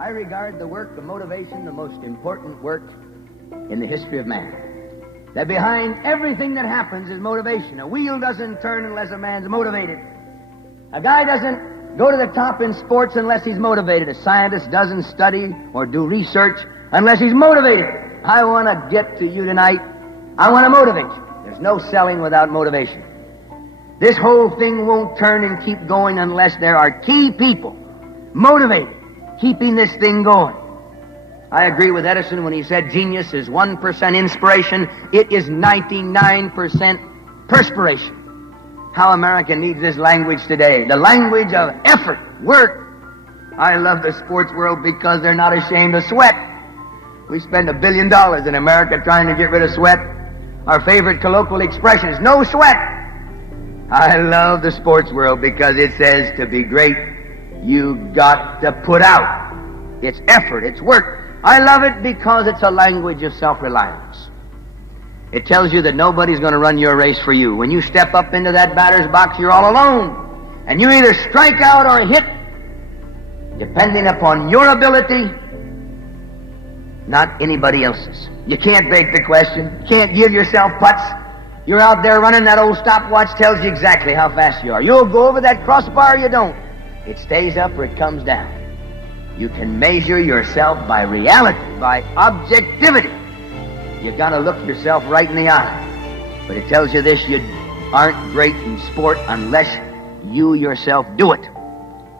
I regard the work of motivation the most important work in the history of man. That behind everything that happens is motivation. A wheel doesn't turn unless a man's motivated. A guy doesn't go to the top in sports unless he's motivated. A scientist doesn't study or do research unless he's motivated. I want to get to you tonight. I want to motivate you. There's no selling without motivation. This whole thing won't turn and keep going unless there are key people motivated, keeping this thing going. I agree with Edison when he said genius is 1% inspiration. It is 99% perspiration. How America needs this language today. The language of effort, work. I love the sports world because they're not ashamed of sweat. We spend $1 billion in America trying to get rid of sweat. Our favorite colloquial expression is no sweat. I love the sports world because it says to be great, you've got to put out. It's effort, it's work. I love it because it's a language of self-reliance. It tells you that nobody's going to run your race for you. When you step up into that batter's box, you're all alone. And you either strike out or hit, depending upon your ability, not anybody else's. You can't beg the question. You can't give yourself putts. You're out there running, that old stopwatch tells you exactly how fast you are. You'll go over that crossbar or you don't. It stays up or it comes down. You can measure yourself by reality, by objectivity. You've got to look yourself right in the eye. But it tells you this, you aren't great in sport unless you yourself do it.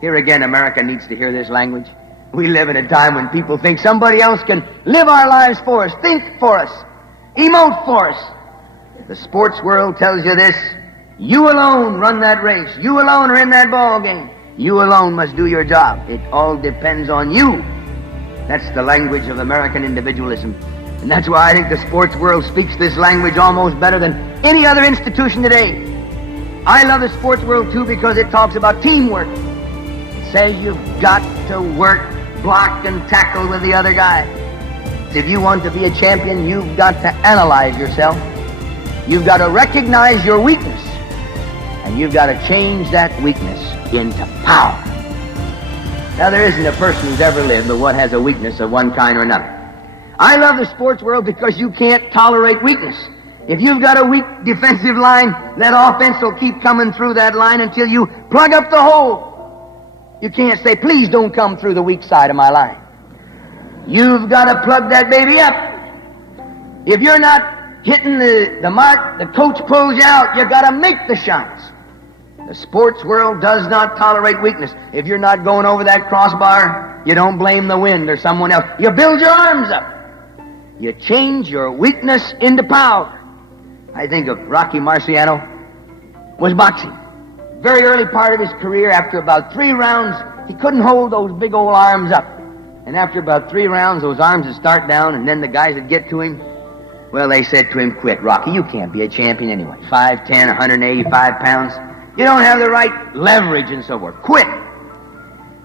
Here again, America needs to hear this language. We live in a time when people think somebody else can live our lives for us, think for us, emote for us. The sports world tells you this, you alone run that race. You alone are in that ball game. You alone must do your job. It all depends on you. That's the language of American individualism. And that's why I think the sports world speaks this language almost better than any other institution today. I love the sports world too because it talks about teamwork. It says you've got to work, block, and tackle with the other guy. If you want to be a champion, you've got to analyze yourself. You've got to recognize your weakness. And you've got to change that weakness into power. Now, there isn't a person who's ever lived but what has a weakness of one kind or another. I love the sports world because you can't tolerate weakness. If you've got a weak defensive line, that offense will keep coming through that line until you plug up the hole. You can't say, please don't come through the weak side of my line. You've got to plug that baby up. If you're not hitting the mark, the coach pulls you out. You've got to make the shots. The sports world does not tolerate weakness. If you're not going over that crossbar, you don't blame the wind or someone else. You build your arms up. You change your weakness into power. I think of Rocky Marciano was boxing. Very early part of his career, after about 3 rounds, he couldn't hold those big old arms up. And after about 3 rounds, those arms would start down, and then the guys would get to him. Well, they said to him, quit, Rocky. You can't be a champion anyway. 5'10", 185 pounds. You don't have the right leverage and so forth. Quit.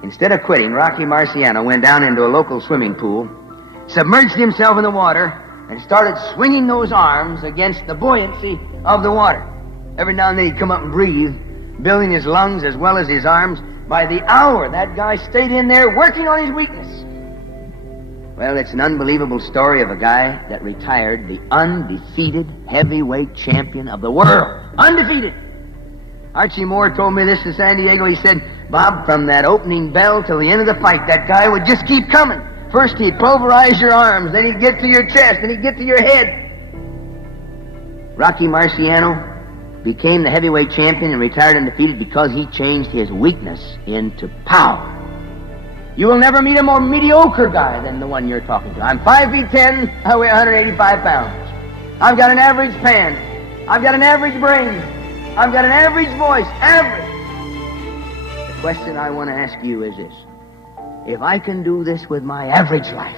Instead of quitting, Rocky Marciano went down into a local swimming pool, submerged himself in the water, and started swinging those arms against the buoyancy of the water. Every now and then he'd come up and breathe, building his lungs as well as his arms. By the hour, that guy stayed in there working on his weakness. Well, it's an unbelievable story of a guy that retired the undefeated heavyweight champion of the world. Undefeated. Archie Moore told me this in San Diego. He said, Bob, from that opening bell till the end of the fight, that guy would just keep coming. First he'd pulverize your arms, then he'd get to your chest, then he'd get to your head. Rocky Marciano became the heavyweight champion and retired undefeated because he changed his weakness into power. You will never meet a more mediocre guy than the one you're talking to. I'm 5'10", I weigh 185 pounds. I've got an average pan. I've got an average brain. I've got an average voice. Average. The question I want to ask you is this. If I can do this with my average life,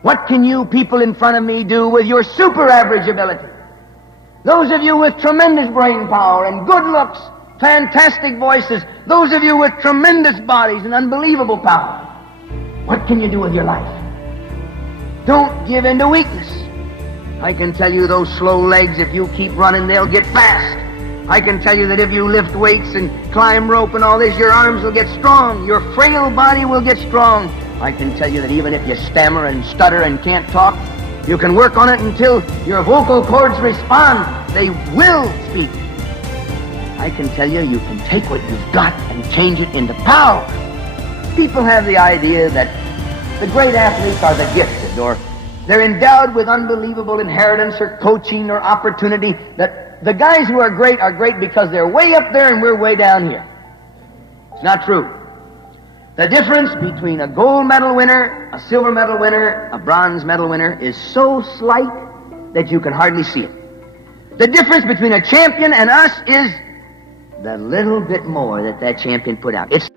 what can you people in front of me do with your super average ability? Those of you with tremendous brain power and good looks, fantastic voices, those of you with tremendous bodies and unbelievable power, what can you do with your life? Don't give in to weakness. I can tell you those slow legs, if you keep running, they'll get fast. I can tell you that if you lift weights and climb rope and all this, your arms will get strong. Your frail body will get strong. I can tell you that even if you stammer and stutter and can't talk, you can work on it until your vocal cords respond. They will speak. I can tell you, you can take what you've got and change it into power. People have the idea that the great athletes are the gifted, or they're endowed with unbelievable inheritance or coaching or opportunity, that the guys who are great because they're way up there and we're way down here. It's not true. The difference between a gold medal winner, a silver medal winner, a bronze medal winner is so slight that you can hardly see it. The difference between a champion and us is the little bit more that champion put out. It's